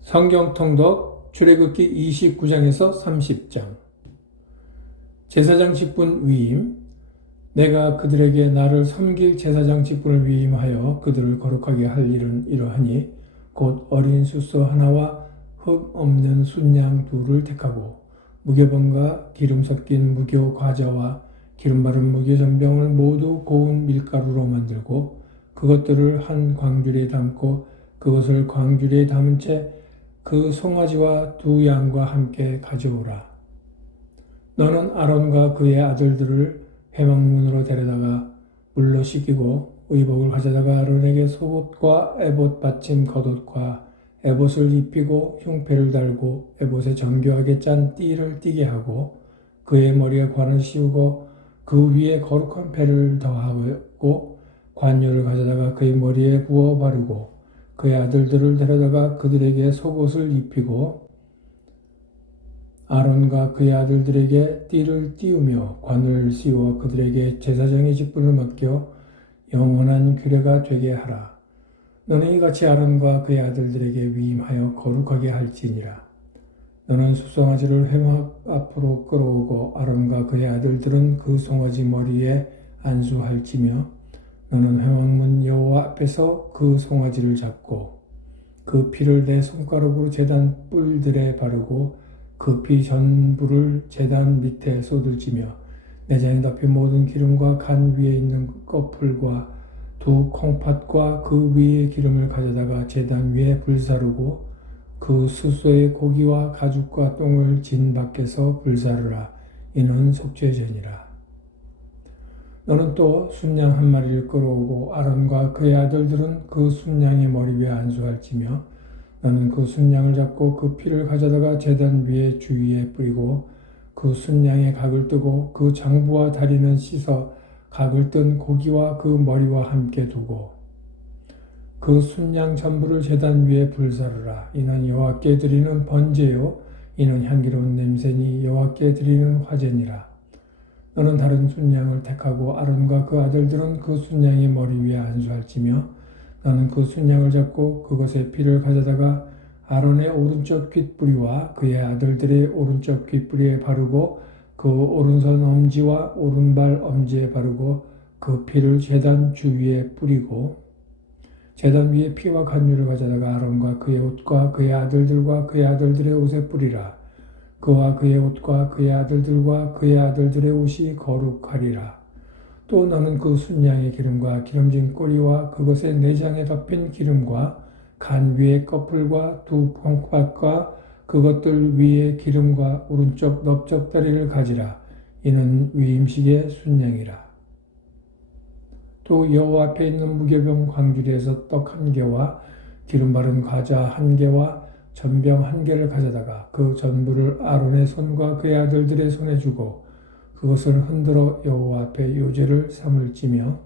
성경 통독 출애굽기 29장에서 30장. 제사장 직분 위임. 내가 그들에게 나를 섬길 제사장 직분을 위임하여 그들을 거룩하게 할 일은 이러하니 곧 어린 수소 하나와 흙 없는 순양 둘을 택하고 무교병과 기름 섞인 무교 과자와 기름 바른 무교 전병을 모두 고운 밀가루로 만들고 그것들을 한 광주리에 담고 그것을 광주리에 담은 채 그 송아지와 두 양과 함께 가져오라. 너는 아론과 그의 아들들을 회막문으로 데려다가 물로 씻기고 의복을 가져다가 아론에게 속옷과 에봇 받침 겉옷과 에봇을 입히고 흉패를 달고 에봇에 정교하게 짠 띠를 띠게 하고 그의 머리에 관을 씌우고 그 위에 거룩한 패를 더하고 관유를 가져다가 그의 머리에 부어 바르고 그의 아들들을 데려다가 그들에게 속옷을 입히고 아론과 그의 아들들에게 띠를 띄우며 관을 씌워 그들에게 제사장의 직분을 맡겨 영원한 규례가 되게 하라. 너는 이같이 아론과 그의 아들들에게 위임하여 거룩하게 할지니라. 너는 수송아지를 회막 앞으로 끌어오고 아론과 그의 아들들은 그 송아지 머리에 안수할지며 너는 회막문 여호와 앞에서 그 송아지를 잡고 그 피를 내 손가락으로 제단 뿔들에 바르고 그 피 전부를 제단 밑에 쏟을지며 내장에 덮인 모든 기름과 간 위에 있는 꺼풀과 두 콩팥과 그 위에 기름을 가져다가 제단 위에 불사르고 그 수소의 고기와 가죽과 똥을 진 밖에서 불사르라. 이는 속죄전이라 너는 또 순양 한 마리를 끌어오고 아론과 그의 아들들은 그 순양의 머리 위에 안수할지며 너는 그 순양을 잡고 그 피를 가져다가 제단 위에 주위에 뿌리고 그 순양의 각을 뜨고 그 장부와 다리는 씻어 각을 뜬 고기와 그 머리와 함께 두고 그 순양 전부를 제단 위에 불사르라. 이는 여호와께 드리는 번제요. 이는 향기로운 냄새니 여호와께 드리는 화제니라 너는 다른 순양을 택하고 아론과 그 아들들은 그 순양의 머리 위에 안수할지며 너는 그 순양을 잡고 그것의 피를 가져다가 아론의 오른쪽 귓뿌리와 그의 아들들의 오른쪽 귓뿌리에 바르고 그 오른손 엄지와 오른발 엄지에 바르고 그 피를 제단 주위에 뿌리고 제단 위에 피와 간유를 가져다가 아론과 그의 옷과 그의 아들들과 그의 아들들의 옷에 뿌리라. 그와 그의 옷과 그의 아들들과 그의 아들들의 옷이 거룩하리라. 또 너는 그 순양의 기름과 기름진 꼬리와 그것의 내장에 덮인 기름과 간 위의 꺼풀과 두 콩팥과 그것들 위에 기름과 오른쪽 넓적다리를 가지라. 이는 위임식의 순양이라. 또 여호와 앞에 있는 무교병 광주리에서 떡 한 개와 기름 바른 과자 한 개와 전병 한 개를 가져다가 그 전부를 아론의 손과 그의 아들들의 손에 주고 그것을 흔들어 여호와 앞에 요제를 삼을지며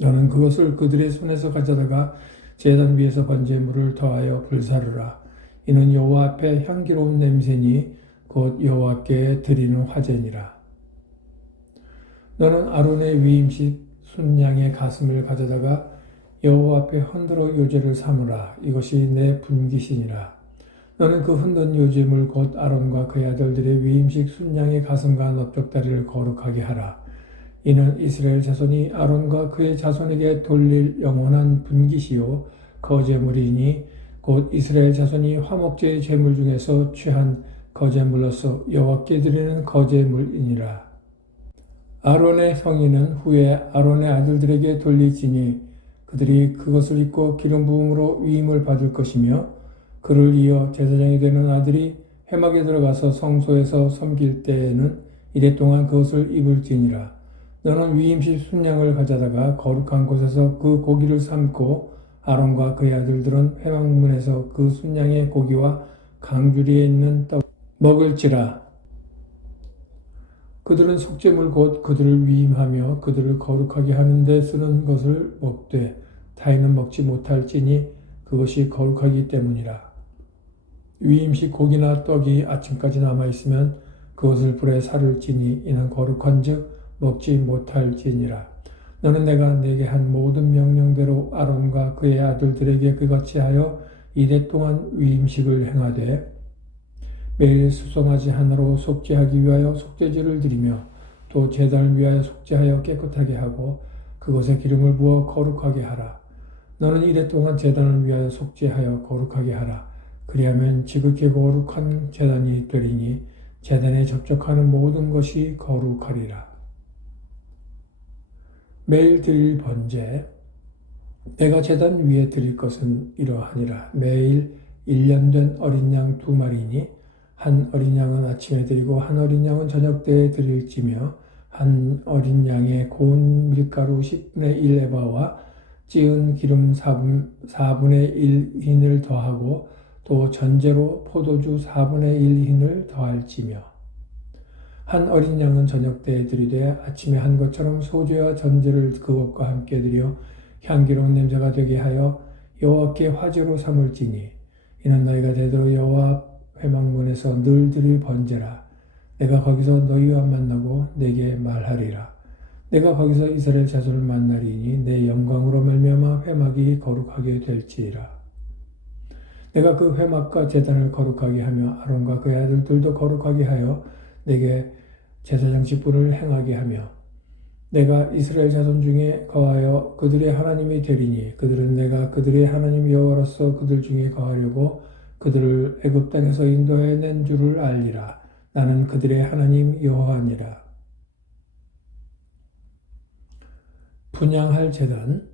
너는 그것을 그들의 손에서 가져다가 제단 위에서 번제물을 더하여 불사르라. 이는 여호와 앞에 향기로운 냄새니 곧 여호와께 드리는 화제니라. 너는 아론의 위임식 순양의 가슴을 가져다가 여호와 앞에 흔들어 요제를 삼으라. 이것이 내 분기신이라 너는 그 흔든 요제물 곧 아론과 그의 아들들의 위임식 순양의 가슴과 넓적다리를 거룩하게 하라. 이는 이스라엘 자손이 아론과 그의 자손에게 돌릴 영원한 분기시요. 거제물이니 곧 이스라엘 자손이 화목제의 제물 중에서 취한 거제물로서 여호와께 드리는 거제물이니라. 아론의 성인은 후에 아론의 아들들에게 돌리지니 그들이 그것을 입고 기름 부음으로 위임을 받을 것이며 그를 이어 제사장이 되는 아들이 회막에 들어가서 성소에서 섬길 때에는 이랫동안 그것을 입을지니라. 너는 위임식 순양을 가져다가 거룩한 곳에서 그 고기를 삶고 아론과 그의 아들들은 회막문에서 그 순양의 고기와 강주리에 있는 떡 먹을지라. 그들은 속죄물 곧 그들을 위임하며 그들을 거룩하게 하는데 쓰는 것을 먹되 타인은 먹지 못할지니 그것이 거룩하기 때문이라. 위임식 고기나 떡이 아침까지 남아 있으면 그것을 불에 살을 찌니 이는 거룩한즉 먹지 못할지니라. 너는 내가 내게 한 모든 명령대로 아론과 그의 아들들에게 그같이 하여 이대 동안 위임식을 행하되 매일 수송아지 하나로 속죄하기 위하여 속죄제를 드리며 또 제단을 위하여 속죄하여 깨끗하게 하고 그것에 기름을 부어 거룩하게 하라. 너는 이래 동안 제단을 위하여 속죄하여 거룩하게 하라. 그리하면 지극히 거룩한 제단이 되리니 제단에 접촉하는 모든 것이 거룩하리라. 매일 드릴 번제 내가 제단 위에 드릴 것은 이러하니라. 매일 1년 된 어린 양 두 마리니 한 어린 양은 아침에 드리고 한 어린 양은 저녁 때에 드릴지며 한 어린 양의 고운 밀가루 10분의 1 에바와 찌은 기름 4분, 4분의 1 흰을 더하고 또 전제로 포도주 4분의 1 흰을 더할지며 한 어린 양은 저녁 때에 드리되 아침에 한 것처럼 소주와 전제를 그것과 함께 드려 향기로운 냄새가 되게 하여 여호와께 화제로 삼을지니 이는 너희가 되도록 여호와 회막문에서 늘 드릴 번제라. 내가 거기서 너희와 만나고 내게 말하리라. 내가 거기서 이스라엘 자손을 만나리니 내 영광으로 말미암아 회막이 거룩하게 될지라 내가 그 회막과 제단을 거룩하게 하며 아론과 그의 아들들도 거룩하게 하여 내게 제사장 직분을 행하게 하며 내가 이스라엘 자손 중에 거하여 그들의 하나님이 되리니 그들은 내가 그들의 하나님 여호와로서 그들 중에 거하려고 그들을 애굽 땅에서 인도해 낸 줄을 알리라. 나는 그들의 하나님 여호와니라. 분양할 제단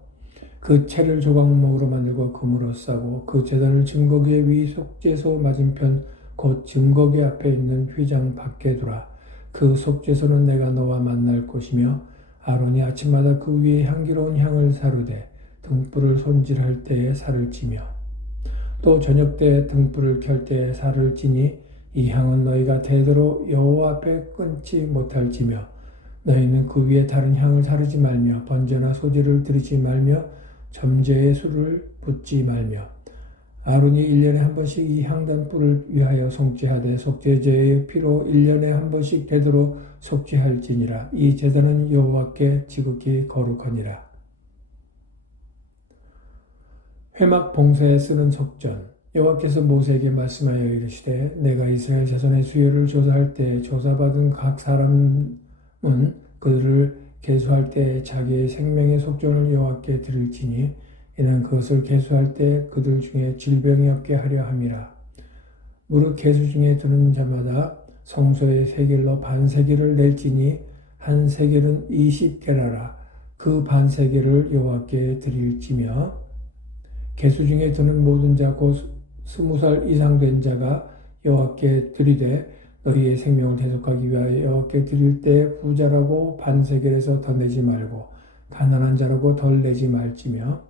그 채를 조각목으로 만들고 금으로 싸고 그 제단을 증거기의 위 속죄소 맞은편 곧 증거기 앞에 있는 휘장 밖에 두라. 그 속죄소는 내가 너와 만날 곳이며 아론이 아침마다 그 위에 향기로운 향을 사르되 등불을 손질할 때에 살을 찌며 또 저녁 때 등불을 켤 때에 살을 찌니 이 향은 너희가 대대로 여호와 앞에 끊지 못할지며 너희는 그 위에 다른 향을 사르지 말며 번제나 소제를 드리지 말며 점제의 술을 붓지 말며 아론이 1년에 한 번씩 이 향단 뿔을 위하여 속죄하되 속죄제의 피로 1년에 한 번씩 되도록 속죄할지니라. 이 제단은 여호와께 지극히 거룩하니라. 회막 봉사에 쓰는 속전. 여호와께서 모세에게 말씀하여 이르시되 내가 이스라엘 자손의 수요를 조사할 때 조사받은 각 사람은 그들을 계수할 때 자기의 생명의 속전을 여호와께 드릴지니 이는 그것을 계수할 때 그들 중에 질병이 없게 하려 함이라. 무릇 계수 중에 드는 자마다 성소의 세겔로 반세겔을 낼지니 한 세겔은 20게라라. 그 반세겔을 여호와께 드릴지며 계수 중에 드는 모든 자곧 스무 살 이상 된 자가 여호와께 드리되 너희의 생명을 대속하기 위하여 드릴 때 부자라고 반세겔에서 더 내지 말고 가난한 자라고 덜 내지 말지며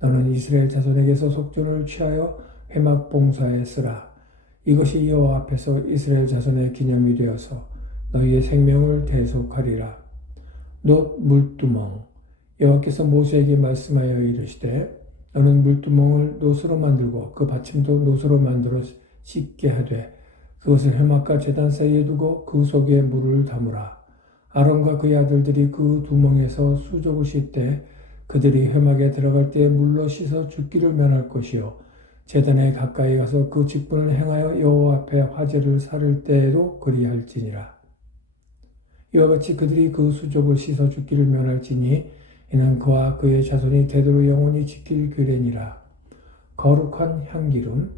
너는 이스라엘 자손에게서 속전을 취하여 회막 봉사에 쓰라. 이것이 여호와 앞에서 이스라엘 자손의 기념이 되어서 너희의 생명을 대속하리라. 놋 물두멍 여호와께서 모세에게 말씀하여 이르시되 너는 물두멍을 놋으로 만들고 그 받침도 놋으로 만들어 씻게 하되 그것을 회막과 제단 사이에 두고 그 속에 물을 담으라. 아론과 그의 아들들이 그 두멍에서 수족을 씻되 그들이 회막에 들어갈 때 물로 씻어 죽기를 면할 것이요. 제단에 가까이 가서 그 직분을 행하여 여호와 앞에 화제를 사를 때에도 그리할지니라. 이와 같이 그들이 그 수족을 씻어 죽기를 면할지니 이는 그와 그의 자손이 대대로 영원히 지킬 규례니라. 거룩한 향기름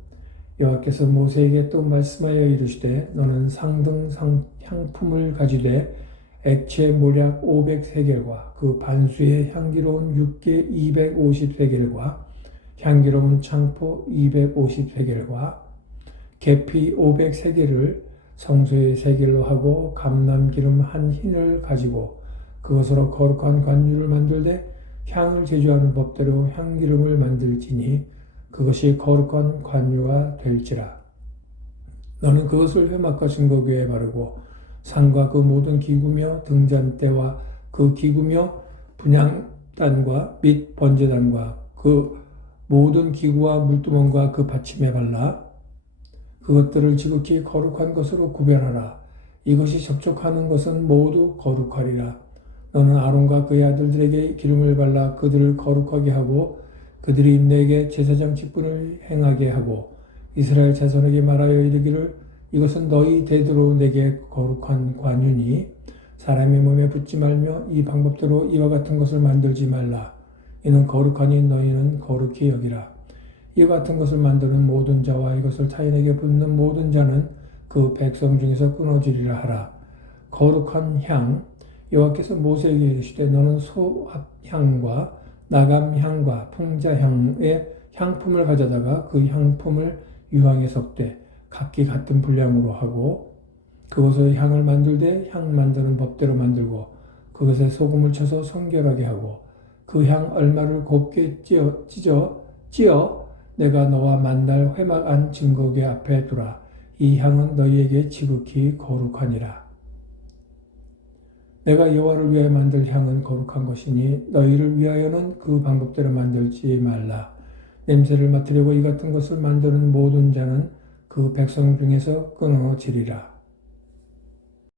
여호와께서 모세에게 또 말씀하여 이르시되 너는 상등 상 향품을 가지되 액체 모략 500세겔과 그 반수의 향기로운 육개 250세겔과 향기로운 창포 250세겔과 계피 500세겔을 성소의 세겔로 하고 감남기름 한 흰을 가지고 그것으로 거룩한 관유를 만들되 향을 제조하는 법대로 향기름을 만들지니 그것이 거룩한 관유가 될지라. 너는 그것을 회막과 증거교에 바르고 상과 그 모든 기구며 등잔대와 그 기구며 분향단과 및 번제단과 그 모든 기구와 물두멍과 그 받침에 발라 그것들을 지극히 거룩한 것으로 구별하라. 이것이 접촉하는 것은 모두 거룩하리라. 너는 아론과 그의 아들들에게 기름을 발라 그들을 거룩하게 하고 그들이 내게 제사장 직분을 행하게 하고 이스라엘 자손에게 말하여 이르기를 이것은 너희 대대로 내게 거룩한 관유니 사람의 몸에 붙지 말며 이 방법대로 이와 같은 것을 만들지 말라. 이는 거룩하니 너희는 거룩히 여기라. 이와 같은 것을 만드는 모든 자와 이것을 타인에게 붓는 모든 자는 그 백성 중에서 끊어지리라 하라. 거룩한 향 여호와께서 모세에게 이르시되 너는 소합향과 나감향과 풍자향의 향품을 가져다가 그 향품을 유황에 섞되 각기 같은 분량으로 하고 그것의 향을 만들되 향 만드는 법대로 만들고 그것에 소금을 쳐서 성결하게 하고 그 향 얼마를 곱게 찢어, 찢어, 찌어 내가 너와 만날 회막 안 증거계 앞에 두라. 이 향은 너희에게 지극히 거룩하니라. 내가 여호와를 위하여 만들 향은 거룩한 것이니 너희를 위하여는 그 방법대로 만들지 말라. 냄새를 맡으려고 이 같은 것을 만드는 모든 자는 그 백성 중에서 끊어지리라.